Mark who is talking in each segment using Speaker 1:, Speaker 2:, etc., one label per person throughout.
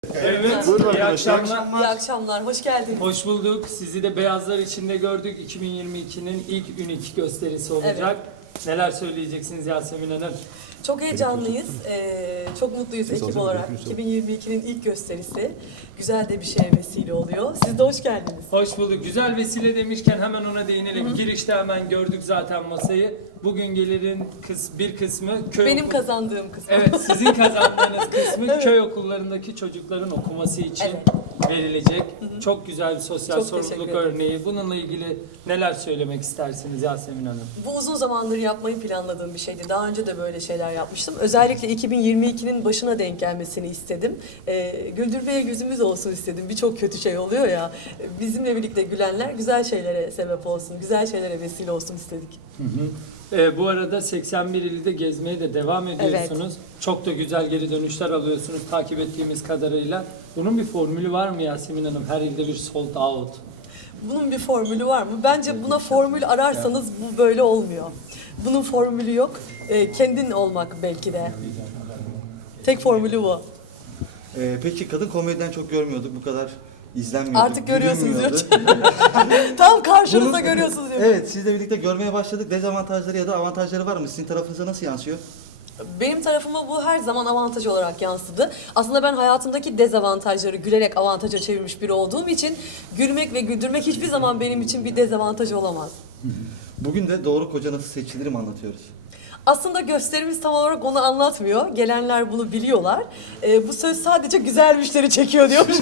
Speaker 1: Evet,
Speaker 2: Buyurun
Speaker 1: iyi
Speaker 2: arkadaşlar.
Speaker 1: akşamlar.
Speaker 3: İyi akşamlar, hoş geldiniz.
Speaker 1: Hoş bulduk. Sizi de Beyazlar içinde gördük. 2022'nin ilk Unik gösterisi olacak. Neler söyleyeceksiniz Yasemin Hanım?
Speaker 3: Çok heyecanlıyız, çok mutluyuz ekip olarak. 2022'nin ilk gösterisi. Güzel de bir şeye vesile oluyor. Siz de hoş geldiniz.
Speaker 1: Hoş bulduk. Güzel vesile demişken hemen ona değinelim. Girişte hemen gördük zaten masayı. Bugün gelirin bir kısmı köy
Speaker 3: Benim kazandığım kısmı.
Speaker 1: Evet, sizin kazandığınız kısmı köy okullarındaki çocukların okuması için verilecek. Çok güzel bir sosyal
Speaker 3: Çok
Speaker 1: sorumluluk
Speaker 3: teşekkür ederim.
Speaker 1: örneği. Bununla ilgili neler söylemek istersiniz Yasemin Hanım?
Speaker 3: Bu uzun zamandır yapmayı planladığım bir şeydi. Daha önce de böyle şeyler yapmıştım. Özellikle 2022'nin başına denk gelmesini istedim. Güldürmeye yüzümüz olsun istedim. Birçok kötü şey oluyor ya. Bizimle birlikte gülenler güzel şeylere sebep olsun, güzel şeylere vesile olsun istedik.
Speaker 1: Bu arada 81 ili de gezmeye de devam ediyorsunuz. Çok da güzel geri dönüşler alıyorsunuz takip ettiğimiz kadarıyla. Bunun bir formülü var mı Yasemin Hanım? Her ilde bir sold out.
Speaker 3: Bunun bir formülü var mı? Bence buna formül ararsanız bu böyle olmuyor. Bunun formülü yok. Kendin olmak belki de. Tek formülü bu.
Speaker 2: Peki kadın komediden çok görmüyorduk, bu kadar izlenmiyordu.
Speaker 3: Artık görüyorsunuz
Speaker 2: gülünmüyordu.
Speaker 3: Tam karşınızda
Speaker 2: Bunu-
Speaker 3: görüyorsunuz.
Speaker 2: Evet, sizle birlikte görmeye başladık. Dezavantajları ya da avantajları var mı? Sizin tarafınıza nasıl yansıyor?
Speaker 3: Benim tarafıma bu her zaman avantaj olarak yansıdı. Aslında ben hayatımdaki dezavantajları gülerek avantaja çevirmiş biri olduğum için gülmek ve güldürmek hiçbir zaman benim için bir dezavantaj olamaz.
Speaker 2: Bugün de doğru koca nasıl seçilir mi anlatıyoruz?
Speaker 3: Aslında gösterimiz tam olarak onu anlatmıyor. Gelenler bunu biliyorlar. Bu söz sadece güzel müşteri çekiyor diyormuş.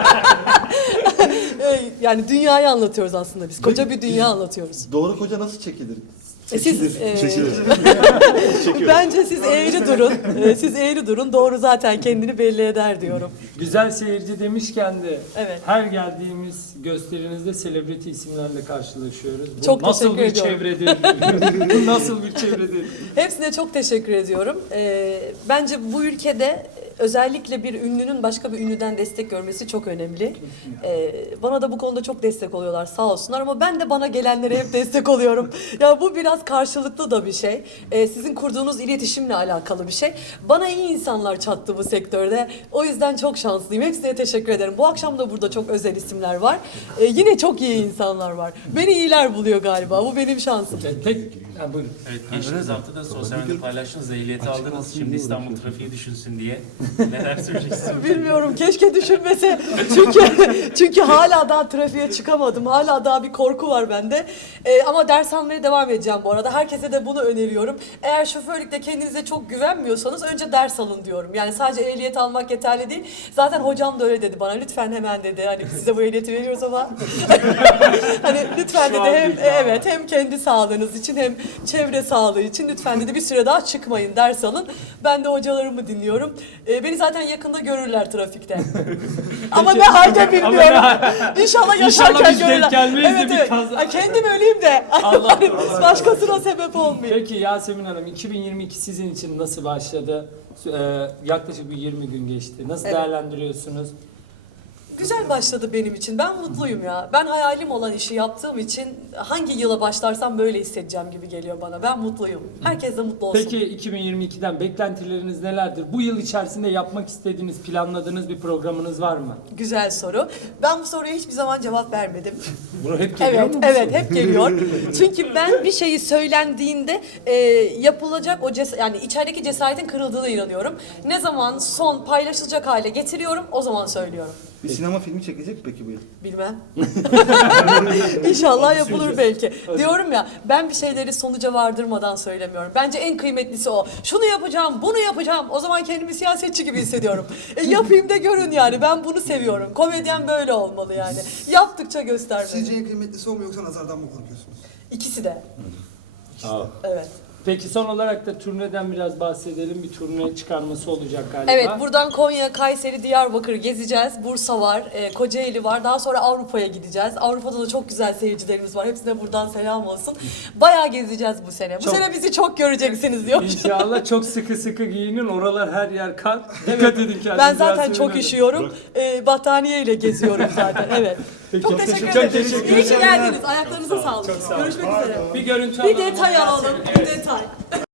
Speaker 3: Yani dünyayı anlatıyoruz aslında biz. Koca bir dünya anlatıyoruz.
Speaker 2: Doğru koca nasıl çekilir?
Speaker 3: Siz bence siz eğri durun. Siz eğri durun. Doğru zaten kendini belli eder diyorum.
Speaker 1: Güzel seyirci demişken de
Speaker 3: Evet.
Speaker 1: her geldiğimiz gösterinizde selebriti isimlerle karşılaşıyoruz. Bu
Speaker 3: Çok
Speaker 1: nasıl
Speaker 3: teşekkür
Speaker 1: bir
Speaker 3: ediyorum.
Speaker 1: çevredir? Bu nasıl bir çevredir?
Speaker 3: Hepsine çok teşekkür ediyorum. Bence bu ülkede özellikle bir ünlünün başka bir ünlüden destek görmesi çok önemli. Bana da bu konuda çok destek oluyorlar sağ olsunlar ama ben de bana gelenlere hep destek oluyorum. Ya bu biraz karşılıklı da bir şey. Sizin kurduğunuz iletişimle alakalı bir şey. Bana iyi insanlar çattı bu sektörde. O yüzden çok şanslıyım. Hepsine teşekkür ederim. Bu akşam da burada çok özel isimler var. Yine çok iyi insanlar var. Beni iyiler buluyor galiba. Bu benim şansım.
Speaker 1: Buyurun.
Speaker 4: Evet, geçtiğimiz hafta da sosyal medyada paylaştınız, ehliyeti aldınız. Şimdi İstanbul trafiği düşünsün diye. Neler söyleyeceksiniz?
Speaker 3: Bilmiyorum, keşke düşünmese. Çünkü hala daha trafiğe çıkamadım. Hala daha bir korku var bende. Ama ders almaya devam edeceğim bu arada. Herkese de bunu öneriyorum. Eğer şoförlükte kendinize çok güvenmiyorsanız önce ders alın diyorum. Yani sadece ehliyet almak yeterli değil. Zaten hocam da öyle dedi bana. Lütfen hemen dedi. Hani biz size bu ehliyeti veriyoruz ama hani lütfen dedi hem kendi sağlığınız için hem çevre sağlığı için lütfen dedi bir süre daha çıkmayın, ders alın. Ben de hocalarımı dinliyorum. Beni zaten yakında görürler trafikte. Ama ne halde bilmiyorum. İnşallah yaşarken
Speaker 1: biz denk
Speaker 3: görürler.
Speaker 1: gelmeyiz de bir kaza.
Speaker 3: Ay, kendim öleyim de. Başkasına sebep olmayayım.
Speaker 1: Peki Yasemin Hanım 2022 sizin için nasıl başladı? Yaklaşık bir 20 gün geçti. Nasıl
Speaker 3: Evet.
Speaker 1: değerlendiriyorsunuz?
Speaker 3: Güzel başladı benim için. Ben mutluyum ya. Ben hayalim olan işi yaptığım için hangi yıla başlarsam böyle hissedeceğim gibi geliyor bana. Ben mutluyum. Herkes de mutlu olsun.
Speaker 1: Peki 2022'den beklentileriniz nelerdir? Bu yıl içerisinde yapmak istediğiniz, planladığınız bir programınız var mı?
Speaker 3: Güzel soru. Ben bu soruya hiçbir zaman cevap vermedim.
Speaker 1: Bunu hep geliyor
Speaker 3: Evet,
Speaker 1: mu?
Speaker 3: evet hep geliyor. Çünkü ben bir şeyi söylendiğinde yapılacak yani içerideki cesaretin kırıldığına inanıyorum. Ne zaman son paylaşılacak hale getiriyorum o zaman söylüyorum.
Speaker 2: Bir sinema filmi çekilecek mi peki bu yıl?
Speaker 3: Bilmem. İnşallah yapılır belki. Diyorum ya ben bir şeyleri sonuca vardırmadan söylemiyorum. Bence en kıymetlisi o. Şunu yapacağım, bunu yapacağım. O zaman kendimi siyasetçi gibi hissediyorum. Yapayım da görün yani. Ben bunu seviyorum. Komedyen böyle olmalı yani. Yaptıkça göstermeli.
Speaker 5: Sizce en kıymetlisi o mu yoksa nazardan mı korkuyorsunuz?
Speaker 3: İkisi de.
Speaker 1: Aa.
Speaker 3: Evet.
Speaker 1: Peki son olarak da turneden biraz bahsedelim. Bir turne çıkarması olacak galiba.
Speaker 3: Evet, buradan Konya, Kayseri, Diyarbakır gezeceğiz. Bursa var, Kocaeli var. Daha sonra Avrupa'ya gideceğiz. Avrupa'da da çok güzel seyircilerimiz var. Hepsine buradan selam olsun. Bayağı gezeceğiz bu sene. Bu sene bizi çok göreceksiniz diyor.
Speaker 1: İnşallah çok sıkı giyinin. Oralar her yer kar. Dikkat edin kendinize.
Speaker 3: Ben zaten
Speaker 1: Yasemin
Speaker 3: çok
Speaker 1: Hanım.
Speaker 3: üşüyorum. Battaniyeyle geziyorum zaten. Evet.
Speaker 1: Peki,
Speaker 3: Çok teşekkür
Speaker 1: çok
Speaker 3: ederim.
Speaker 1: teşekkür
Speaker 3: İyi ki
Speaker 1: ederim.
Speaker 3: geldiniz. Ayaklarınıza sağlık.
Speaker 1: Çok sağ olun.
Speaker 3: Görüşmek üzere.
Speaker 1: Bir görüntü
Speaker 3: Bir
Speaker 1: alalım.
Speaker 3: detay alalım. Bir detay.